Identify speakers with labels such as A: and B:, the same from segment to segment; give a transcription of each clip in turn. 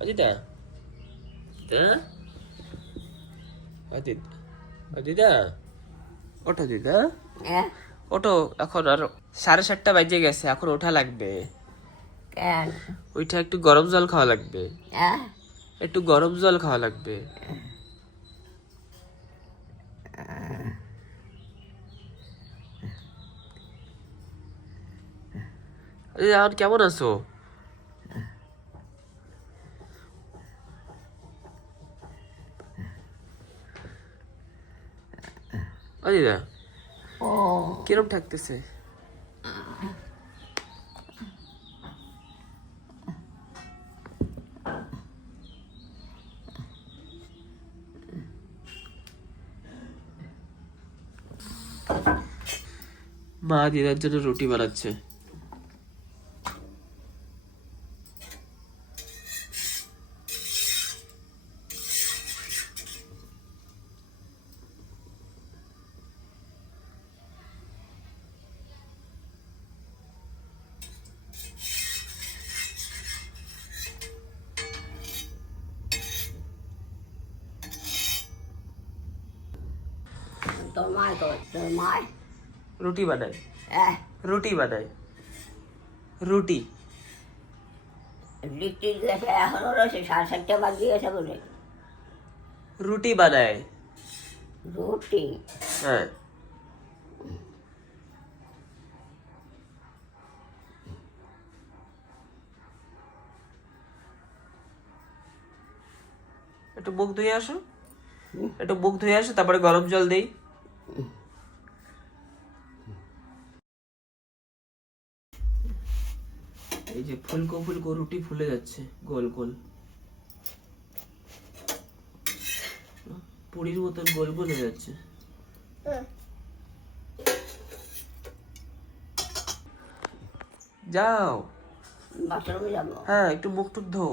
A: অদিতা দিদা অদিত অদিতা ওঠো দিদা ওঠো এখন আর সাড়ে সাতটা বাজে গেছে এখন ওঠা লাগবে। ওইটা একটু গরম জল খাওয়া লাগবে। একটু গরম জল খাওয়া লাগবে। এখন কেমন আছো?
B: ও
A: কিরম থাকতেছে মা দিদার জন্য রুটি বানাচ্ছে
B: তোর মায় কর তোর মায়
A: রুটি বানায়।
B: হ্যাঁ।
A: রুটি বানায়। রুটি। রুটি বানায়।
B: রুটি?
A: হ্যাঁ। একটু মুখ ধুয়ে আসো। একটু মুখ ধুয়ে আসো তারপরে গরম জল দেই। এই যে ফুলকো ফুলকো রুটি ফুলে যাচ্ছে গোল গোল। পুরীর মতন গোল গোল হয়ে যাচ্ছে। যাও। হ্যাঁ একটু মুখ টুক ধো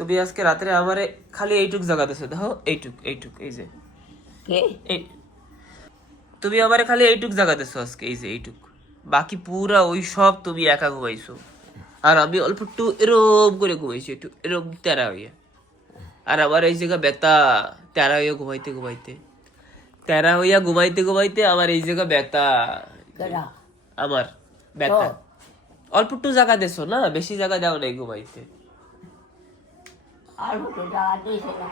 A: তুমি আজকে রাত্রে আমারে খালি এইটুক জাগাতেছো দেখো এইটুক এইটুক এই যে। তুমি আমারে খালি এইটুক জাগাতেছো আজকে এই যে এইটুক। বাকি পুরা ওই সব তুমি একা ঘুমাইছো। আর আমি অল্প একটু এরম করে ঘুমাইছি একটু এরম তেরা হইয়া। আর আমার এই জায়গা ব্যথা তেরা হইয়া ঘুমাইতে ঘুমাইতে। তেরা হইয়া ঘুমাইতে ঘুমাইতে আমার এই জায়গা ব্যথা আমার ব্যথা অল্প একটু জায়গা দেছো না বেশি জায়গা দাও নাই ঘুমাইতে।
B: আর হতো যাওয়া দিয়েছে না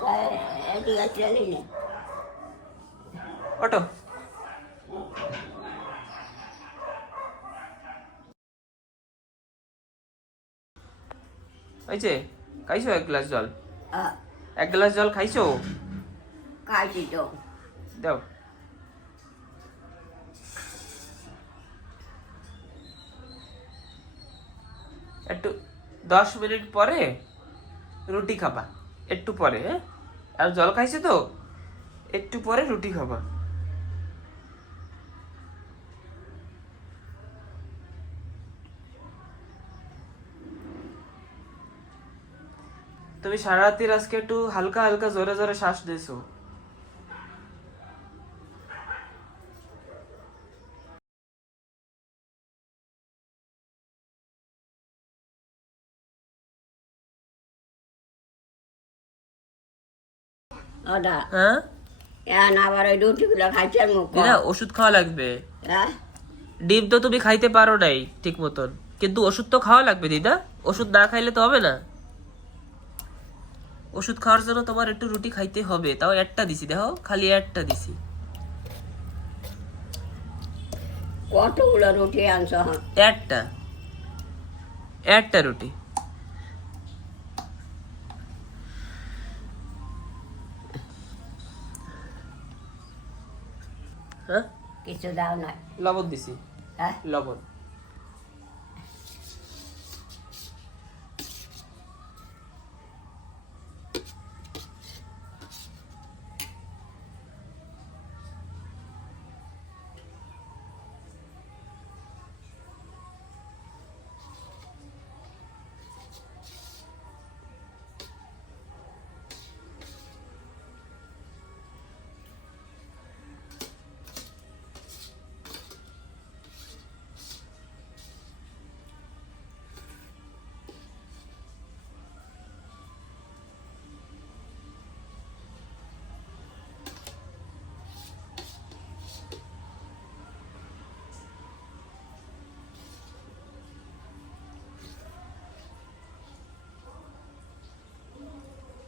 B: তাই এদিকে চলি না
A: অটো হয়েছে খাইছো এক গ্লাস জল এক গ্লাস জল খাইছো
B: খাইছি তো
A: দাও একটু দশ মিনিট পরে রুটি খাবা। একটু পরে হ্যাঁ? আর জল খাইছে তো? একটু পরে রুটি খাবা। তুমি সারা রাতের আজকে একটু হালকা হালকা জোরে জোরে শ্বাস দিয়েছ। হ্যাঁ?
B: আবার ওই রুটিগুলো খাইছে আর
A: ওষুধ খাওয়া লাগবে।
B: হ্যাঁ?
A: ডিম তো তুমি খাইতে পারো নাই ঠিক মতন। কিন্তু ওষুধ তো খাওয়া লাগবে দিদা। ওষুধ না খাইলে তো হবে না। ওষুধ খাওয়ার জন্য তোমার একটু রুটি খাইতে হবে। তাও একটা দিছি দেখো খালি একটা দিছি।
B: কতগুলো রুটি আনছ
A: একটা। একটা রুটি। হ্যাঁ?
B: কিছু দাও নাই
A: লবণ দিছি।
B: হ্যাঁ?
A: লবণ।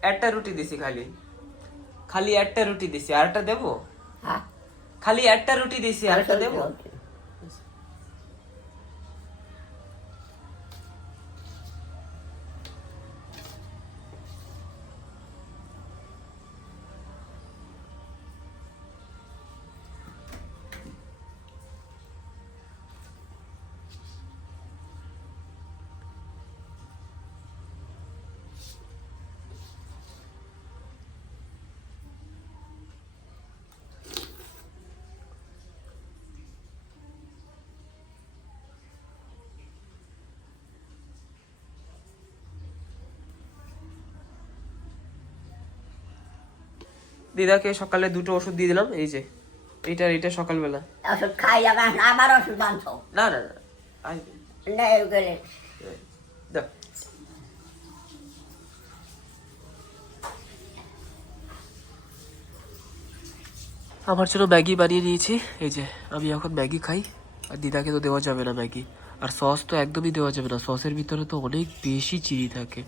A: একটা রুটি দিছি খালি। খালি একটা রুটি দিছি। আরটা দেবো?
B: হ্যাঁ।
A: খালি একটা রুটি দিছি আরটা দেবো? দিদাকে সকালে দুটো ওষুধ দিয়ে দিলাম এই যে। এইটা এইটা সকালবেলা।
B: ওষুধ খাই আবার আবার ওষুধ আনছো
A: না না না
B: গেলে।
A: আমার জন্য ম্যাগি বানিয়ে নিয়েছি এই যে আমি এখন ম্যাগি খাই আর দিদাকে তো দেওয়া যাবে না ম্যাগি। আর সস তো একদমই দেওয়া যাবে না। সসের ভিতরে তো অনেক বেশি চিনি থাকে।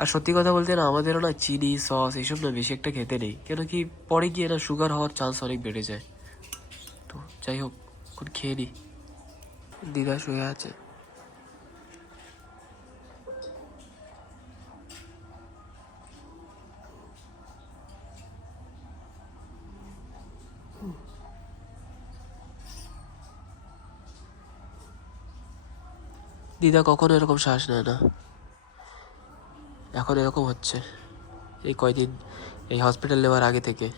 A: আর সত্যি কথা বলতে না, আমাদেরও না চিনি, সস এইসব না বেশি একটা খেতে নেই। কেন কি পরে গিয়ে না সুগার হওয়ার চান্স অনেক বেড়ে যায়। তো যাই হোক, এখন খেয়ে নিই দিদা শুয়ে আছে। দিদা কখনো এরকম শ্বাস নেয় না। এখন এরকম হচ্ছে। এই কয়দিন এই হসপিটাল নেওয়ার আগে থেকে।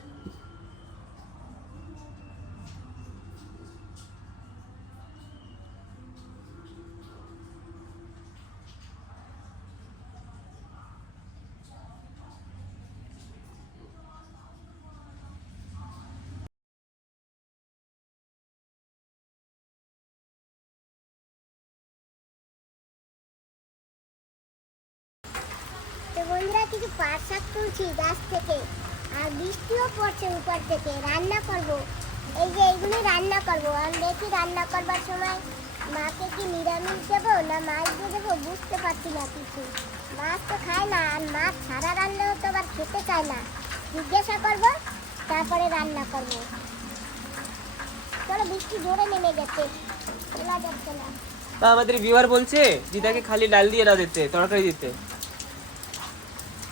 C: পড়ছে থেকে রান্না করব। এই যে এইগুলি রান্না করব। আর দেখি রান্না করবার সময় মাকে কি নিরামিষ দেবো না মাছ দিয়ে দেবো? বুঝতে পারছি না কিছু। মাছ তো খায় না আর মাছ সারা রান্নাও তো আবার খেতে চায় না। জিজ্ঞাসা করব তারপরে রান্না করব। চলো বৃষ্টি জোরে নেমে গেছে। চলা যাচ্ছে না
A: তা আমাদের ভিউয়ার বলছে দিদাকে খালি ডাল দিয়ে না দিতে তরকারি দিতে।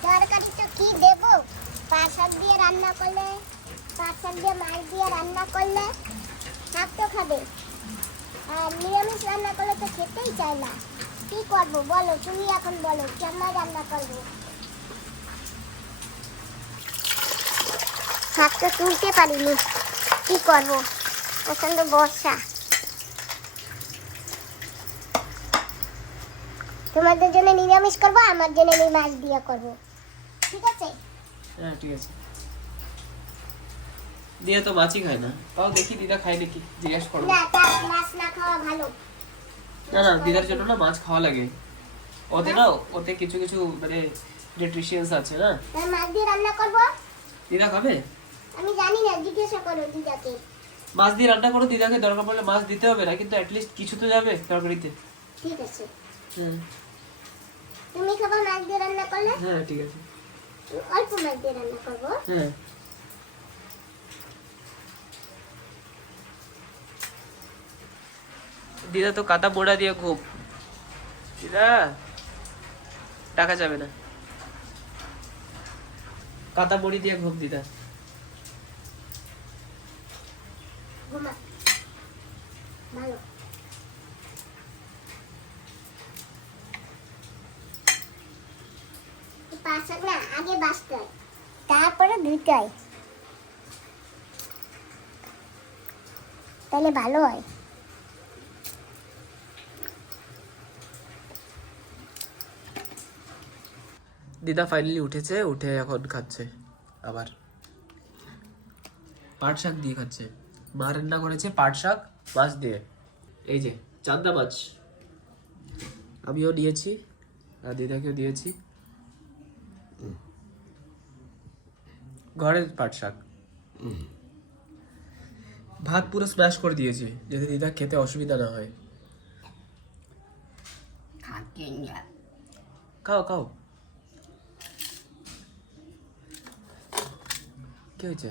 C: তরকারি তো কি দেবো? পাট শাক দিয়ে রান্না করলে পাট দিয়ে মাছ দিয়ে রান্না করলে শাক তো খাবে। আর নিরামিষ রান্না করলে তো খেতেই চায় না। কি করব বলো, তুমি এখন বলো, কেমন রান্না করব? শাক তো তুলতে পারিনি। কি করব? প্রচণ্ড বর্ষা। তোমাদের জন্য নিরামিষ করব, আমার জন্য আমি মাছ দিয়ে করব। ঠিক আছে?
A: হ্যাঁ ঠিক আছে। দিয়া তো মাছই খায় না। তাও দেখি দিদা খায় নাকি? জিজ্ঞেস করো।
C: না না খাওয়া ভালো।
A: না না দিদার জন্য না মাছ খাওয়া লাগে। ওতে না ওতে কিছু কিছু মানে নিউট্রিশিয়ানস আছে না।
C: মাছ দিয়ে রান্না করব?
A: দিদা খাবে?
C: আমি জানি না জিজ্ঞাসা করো দিদাকে।
A: মাছ দিয়ে রান্না করো দিদাকে দরকার পড়লে মাছ দিতে হবে না কিন্তু অ্যাটলিস্ট কিছু তো যাবে তরকারিতে।
C: ঠিক আছে।
A: হ্যাঁ
C: তুমি খাব মাছ দিয়ে রান্না করলে?
A: হ্যাঁ ঠিক আছে।
C: অল্প মাছ দিয়ে রান্না করব।
A: হ্যাঁ। দিদা তো কাদা বোড়া দিয়ে খুব। দিদা টাকা যাবে না। কাদা বড়ি দিয়ে দিদা।
C: ঘুমা। না আগে তারপরে হয়। তাহলে ভালো হয়।
A: দিদা ফাইনালি উঠেছে উঠে এখন খাচ্ছে আবার। পাট শাক দিয়ে খাচ্ছে। মা রান্না করেছে পাট শাক মাছ দিয়ে। এই যে চান্দা মাছ। আমিও নিয়েছি আর দিদাকেও দিয়েছি। ঘরের পাট শাক। ভাত পুরো স্ম্যাশ করে দিয়েছি যাতে দিদা খেতে অসুবিধা না হয়। খাও খাও। কি হয়েছে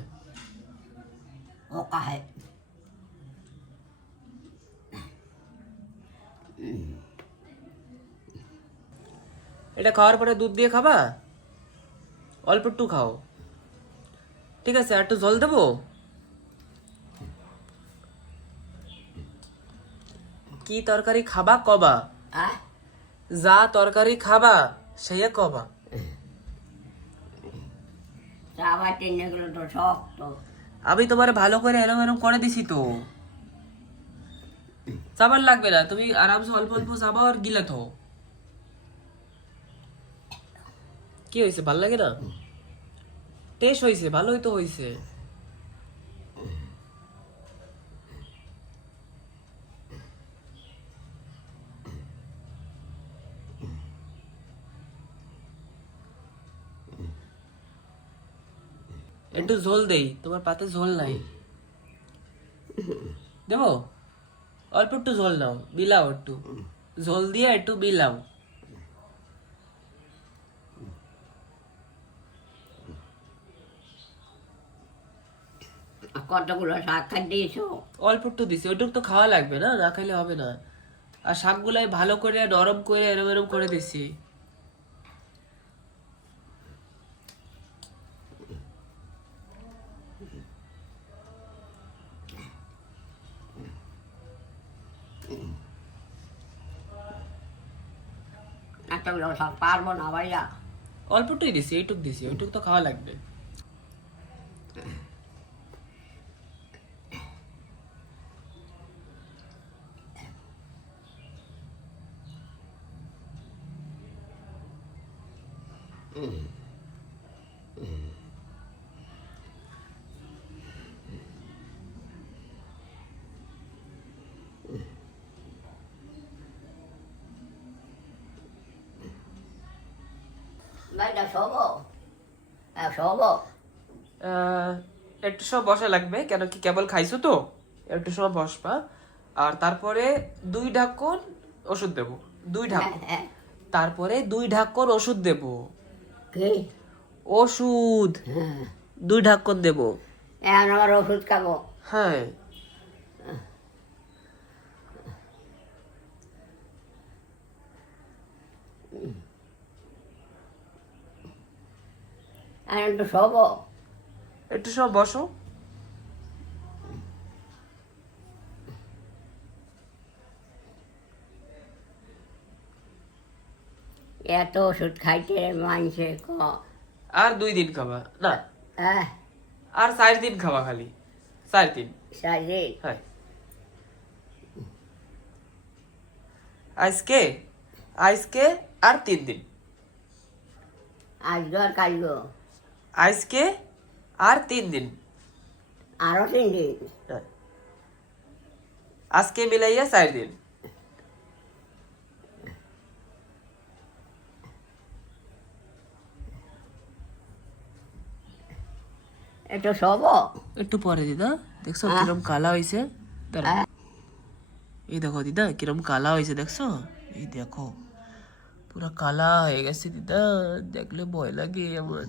A: এটা খাওয়ার পরে দুধ দিয়ে খাবা? অল্প একটু খাও। ঠিক আছে আর একটু জল দেবো? কি তরকারি খাবা কবা? যা তরকারি খাবা সেই কবা।
B: তো শক্ত।
A: আমি তোমার ভালো করে এরম এরম করে দিছি তো। সাবান লাগবে না তুমি আরামসে অল্প অল্প চাবা আর থ থো কি হয়েছে ভালো লাগে না? টেস্ট হয়েছে ভালোই তো হয়েছে একটু ঝোল দেই তোমার পাতে ঝোল নাই। দেবো? অল্প একটু ঝোল নাও বিলাও একটু। ঝোল দিয়ে একটু বিলাও।
B: কতগুলো শাক খাই দিয়েছ?
A: অল্প একটু দিছি ওইটুকু তো খাওয়া লাগবে না না খাইলে হবে না। আর শাকগুলাই ভালো করে নরম করে এরম এরম করে দিছি।
B: এতগুলো শাক পারব না ভাইয়া।
A: অল্প একটুই দিছি এইটুক দিছি ওইটুক তো খাওয়া লাগবে।
B: শোবো? হ্যাঁ শোবো।
A: একটু সময় বসা লাগবে কেন কি কেবল খাইছো তো? একটু সময় বসবা। আর তারপরে দুই ঢাকন ওষুধ দেবো দুই ঢাকন।
B: হ্যাঁ। হ্যাঁ
A: তারপরে দুই ঢাকন ওষুধ দেবো।
B: কি?
A: ওষুধ
B: হ্যাঁ।
A: দুই ঢাকন দেবো।
B: এখন আমার ওষুধ খাব।
A: হ্যাঁ।
B: আর একটু শোবো।
A: একটু সময় বসো।
B: এত ওষুধ খাইতে ক।
A: আর দুই দিন খাবা না?
B: হ্যাঁ।
A: আর চার দিন খাবা খালি চার দিন। হ্যাঁ। আজকে আজকে আর তিন দিন।
B: আজকে আর কালকে।
A: আজকে আর তিন দিন।
B: আরও তিন দিন।
A: হ্যাঁ। আজকে মিলাইয়া চার দিন।
B: একটু শোবো?
A: একটু পরে দিদা। দেখছ। কিরম কালা হয়েছে
B: হ্যাঁ।
A: এই দেখো দিদা কিরম কালা হয়েছে দেখছ? এই দেখো। পুরো কালা হয়ে গেছে দিদা। দেখলে ভয় লাগে আমার।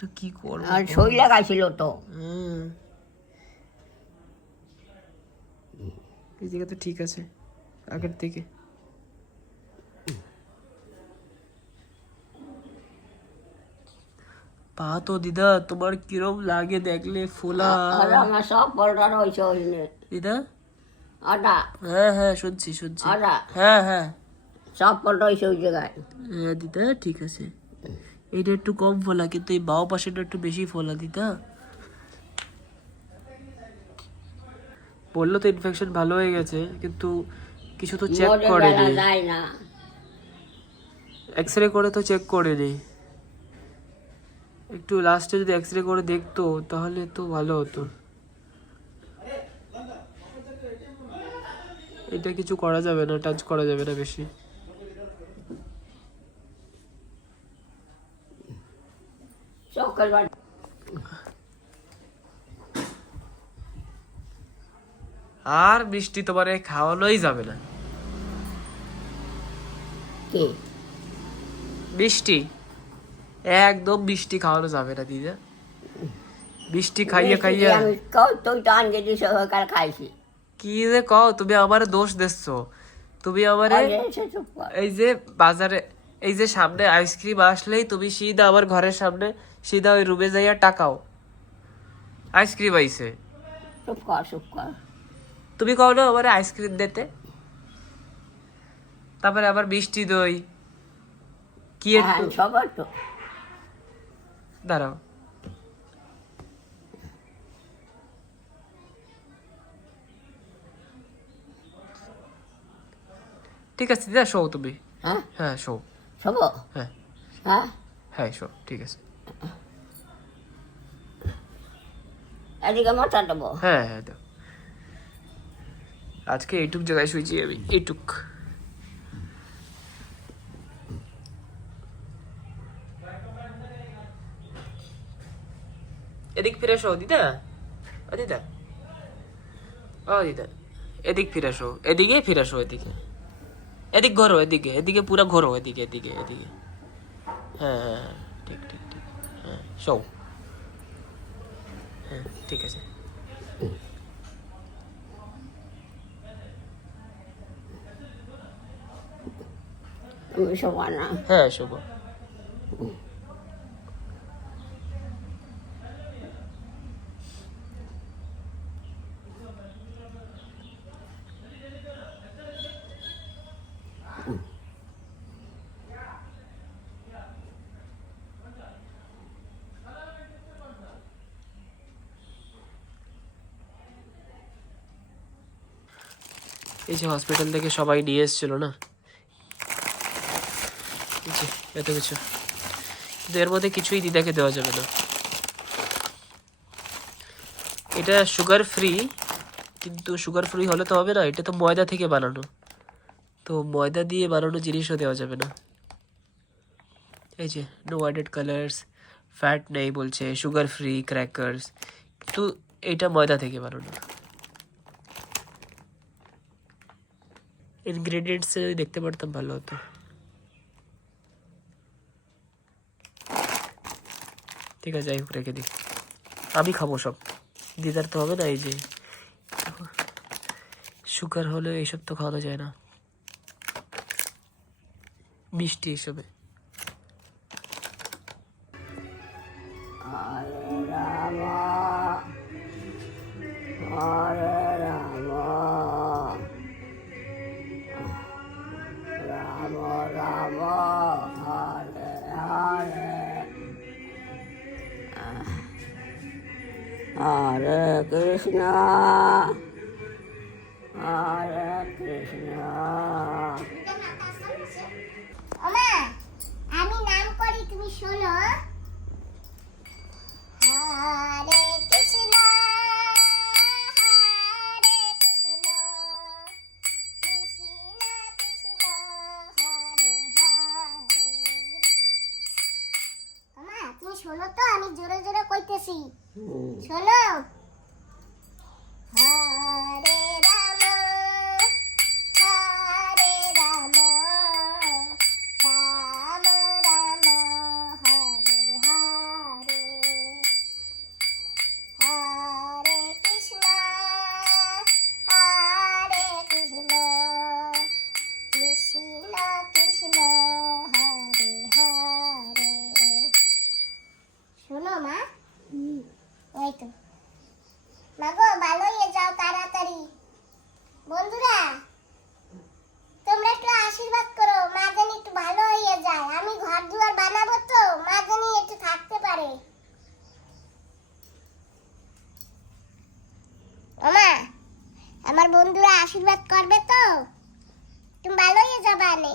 A: কিন্তু কি করব
B: আর শরীর লাগাইছিল তো।
A: হুম। এই তো ঠিক আছে আগের থেকে পা তো দিদা তোমার কিরম লাগে দেখলে ফোলা।
B: আর আমার সব
A: দিদা?
B: আটা
A: হ্যাঁ হ্যাঁ শুনছি শুনছি।
B: আটা
A: হ্যাঁ হ্যাঁ।
B: সব পলটা রয়েছে ওই জায়গায়।
A: হ্যাঁ দিদা ঠিক আছে। এটা একটু কম ফোলা কিন্তু এই বাও পাশেটা একটু বেশি ফোলা দিদা। বলল তো ইনফেকশন ভালো হয়ে গেছে কিন্তু কিছু তো চেক করেনি।
B: না?
A: এক্স রে করে তো চেক করেনি। একটু লাস্টে যদি এক্স রে করে দেখতো তাহলে তো ভালো হতো। এটা কিছু করা যাবে না টাচ করা যাবে না বেশি।
B: চক্কর
A: আর মিষ্টি তোমার খাওয়ানোই যাবে না।
B: কি?
A: মিষ্টি একদম মিষ্টি খাওয়ানো যাবে না দিদা। বৃষ্টি খাইয়ে খাইয়ে
B: আমি কও তুই তো আনকে দিস সকাল খাইছি।
A: কি যে কও তুমি আমারে দোষ দিচ্ছ। তুমি আমারে এই যে বাজারে এই যে সামনে আইসক্রিম আসলেই তুমি সিধা আমার ঘরের সামনে সিধা ওই রুমে যাইয়া টাকাও। আইসক্রিম আইছে।
B: কর
A: তুমি কও না আমার আইসক্রিম দিতে? তারপরে আবার মিষ্টি দই। কি
B: হ্যাঁ
A: একটু
B: তো।
A: দাঁড়াও। ঠিক আছে দিদা শো তুমি।
B: হ্যাঁ?
A: হ্যাঁ শো
B: সব
A: হ্যাঁ।
B: হ্যাঁ?
A: হ্যাঁ শো ঠিক আছে।
B: এদিকে মাথা দেবো
A: হ্যাঁ হ্যাঁ দাও। আজকে এইটুক জায়গায় শুয়েছি আমি এইটুক। এদিক ফিরে আসো দিদা। দিদা। ও দিদা। এদিক ফিরে আসো এদিকে ফিরে আসো এদিকে। এদিক ঘোরো এদিকে এদিকে পুরো ঘোরো এদিকে এদিকে এদিকে। হ্যাঁ হ্যাঁ হ্যাঁ, ঠিক ঠিক ঠিক। হ্যাঁ শো হ্যাঁ ঠিক আছে। হ্যাঁ শুভ এই হসপিটাল থেকে সবাই নিয়ে এসেছিল, না? এত কিছু। কিন্তু এর মধ্যে কিছুই দিদাকে দেওয়া যাবে না। এটা সুগার ফ্রি কিন্তু সুগার ফ্রি হলে তো হবে না, এটা তো ময়দা থেকে বানানো। তো ময়দা দিয়ে বানানো জিনিসও দেওয়া যাবে না। এই যে নো অ্যাডেড কালার্স ফ্যাট নেই বলছে সুগার ফ্রি ক্র্যাকার্স কিন্তু এটা ময়দা থেকে বানানো। ইনগ্রেডিয়েন্টস দেখতে পারতাম, ভালো হতো। ঠিক আছে যাই হোক রেখে দিই। আমি খাব সব। দিদার তো হবে না, এই যে। সুগার হলে এইসব তো খাওয়ানো যায় না। মিষ্টি হিসেবে।
B: হুম
C: এই তো মাগো ভালো হয়ে যাও তাড়াতাড়ি। বন্ধুরা তোমরা একটু আশীর্বাদ করো মা জানি একটু ভালো হয়ে যায়। আমি ঘর দুয়ার বানাবো তো মা জানি একটু থাকতে পারে। ওমা আমার বন্ধুরা আশীর্বাদ করবে তো? তুমি ভালো হয়ে যাবা নে।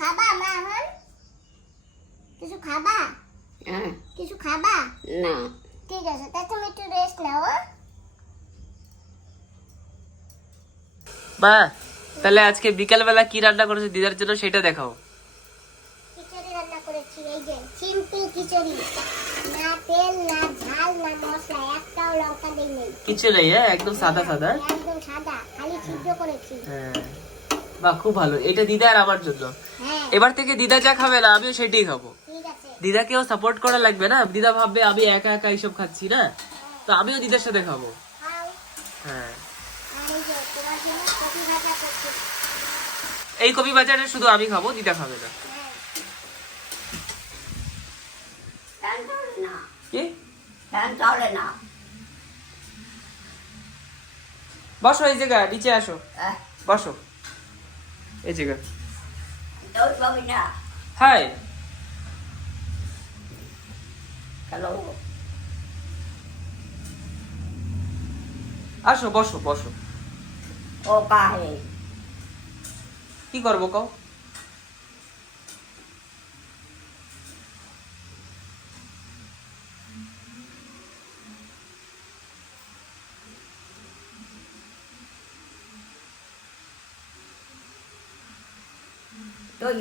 C: খাবা মা এখন কিছু খাবা?
B: হ্যাঁ।
C: কিছু খাবা?
B: না।
C: ঠিক আছে তাই তুমি একটু রেস্ট নাও হ্যাঁ?
A: মা তাহলে আজকে বিকালবেলা কি রান্না করেছ দিদার জন্য সেটা দেখাও।
C: খিচুড়ি রান্না করেছি এই যে সিম্পল খিচুড়ি। না তেল না ঝাল না মশলা একটাও লঙ্কা দেই নেই।
A: কিছু নেই হ্যাঁ একদম সাদা সাদা।
C: একদম সাদা খালি সিদ্ধ করেছি।
A: হ্যাঁ। বাহ খুব ভালো এটা দিদা আর আমার জন্য।
C: হ্যাঁ।
A: এবার থেকে দিদা যা খাবে না আমিও সেটাই খাব। দিদাকেও সাপোর্ট করা লাগবে না? দিদা ভাববে আমি একা একা এইসব খাচ্ছি না? তো আমিও দিদার সাথে খাব। হ্যাঁ।
C: এই কপি
A: বাজারে শুধু আমি খাব দিদা খাবে না। কি?
B: না
A: বসো এই জায়গা নিচে আসো। বসো। এই জায়গা। হাই।
B: হ্যালো
A: আসো বসো বসো।
B: ও কাহে
A: কি করব কও?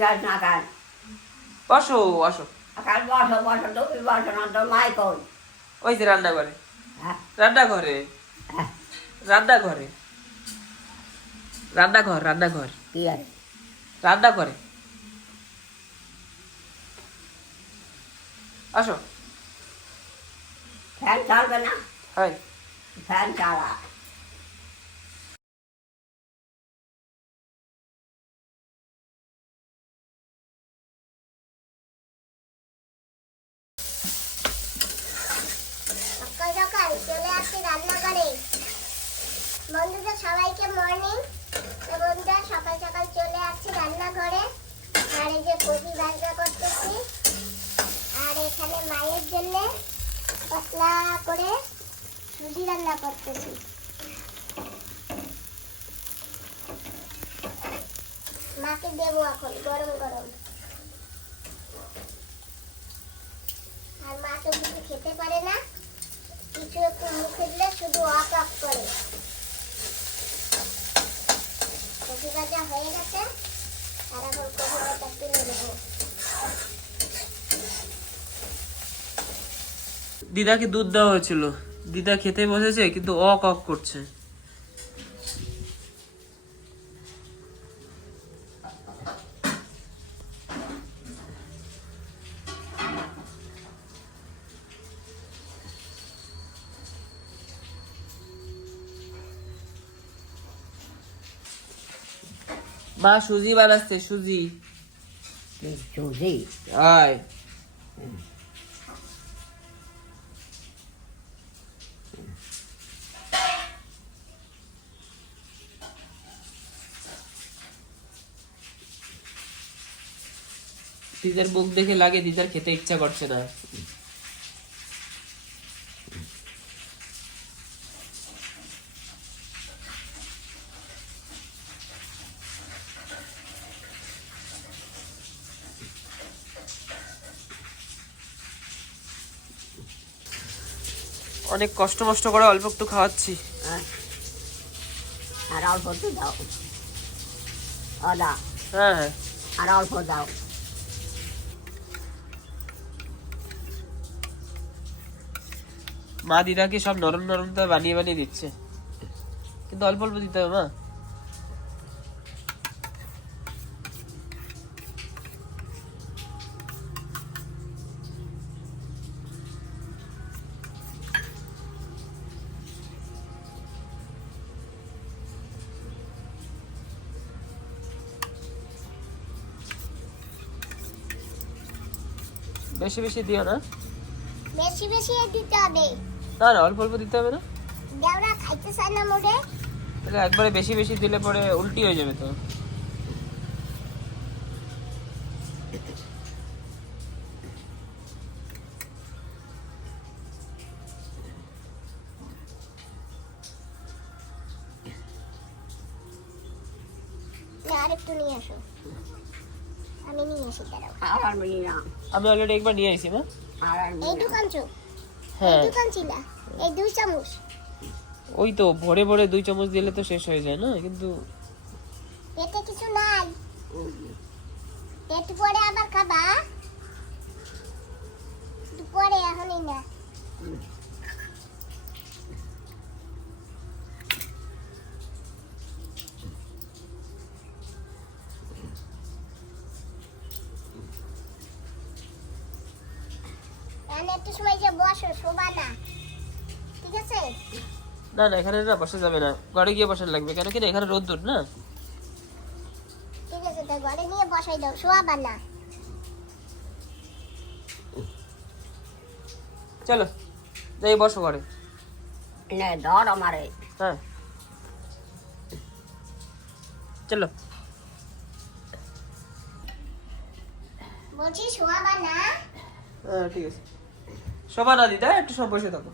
B: যাস না কেন
A: বসো আসো
B: কাল বসো বসো তুমি বসো না তোর মাই কই?
A: ওই যে রান্নাঘরে
B: হ্যাঁ।
A: রান্নাঘরে
B: হ্যাঁ।
A: রান্নাঘরে রান্নাঘর রান্নাঘর
B: কি আছে
A: রান্না করে? আসো।
B: ফ্যান চলবে না?
A: হাই
B: ফ্যান চালা
C: সকাল সকাল চলে আসছি রান্নাঘরে বন্ধুদের সবাইকে মর্নিং বন্ধুরা, সকাল সকাল চলে আসছি রান্নাঘরে। আর এই যে কপি ভাজা করতেছি। আর এখানে মায়ের জন্য পাতলা করে সুজি রান্না করতেছি। মাকে দেবো এখন, গরম গরম। আর মা তো কিছু খেতে পারে না। কিছু একটু মুখে দিলে শুধু অক অক করে। ভাজা হয়ে গেছে। আর এখন তুলে নেব।
A: দিদাকে দুধ দেওয়া হয়েছিল। দিদা খেতে বসেছে, কিন্তু অক অক করছে। মা সুজি বানাচ্ছে সুজি।
B: সুজি?
A: আয়। দিদার মুখ দেখে লাগে দিদার খেতে ইচ্ছা করছে না। অনেক কষ্ট মষ্ট করে অল্প একটু খাওয়াচ্ছি।
B: হ্যাঁ। আর অল্প একটু দাও।
A: হ্যাঁ হ্যাঁ।
B: আর অল্প দাও।
A: মা দিদাকে সব নরম নরম তো বানিয়ে বানিয়ে দিচ্ছে। কিন্তু অল্প অল্প দিতে হবে মা। বেশি বেশি দিও না?
C: বেশি বেশি দিতে হবে।
A: না না অল্প অল্প দিতে হবে না?
C: দেওরা খাইতে চায় না মোড়ে
A: তাহলে একবারে বেশি বেশি দিলে পরে উল্টি হয়ে যাবে তো।
C: না আর একটু নিয়ে আসো। আমি নিয়ে আসি দাঁড়াও।
B: আর আর মিনি না
A: আমি অলরেডি একবার নিয়ে আইছি মা
B: আর আর
C: এই দোকান চো এই
A: হ্যাঁ।
C: দোকান ছিল এই দুই চামচ।
A: ওই তো ভরে ভরে দুই চামচ দিলে তো শেষ হয়ে যায় না? কিন্তু
C: পেটে কিছু নাই। পেট পরে আবার খাবা। পরে এখনই না।
A: না না এখানে না বসা যাবে না। ঘরে গিয়ে বসা লাগবে কেন কি না এখানে রোদ দূর না?
C: ঠিক আছে তাই ঘরে নিয়ে বসাই দাও শোয়াবা না।
A: চলো যাই বসো ঘরে।
B: নে ধর আমারে।
A: হ্যাঁ। চলো।
C: বলছি শোয়াবা না।
A: হ্যাঁ ঠিক আছে। শোভা না দিদা একটু সময় বসে থাকো।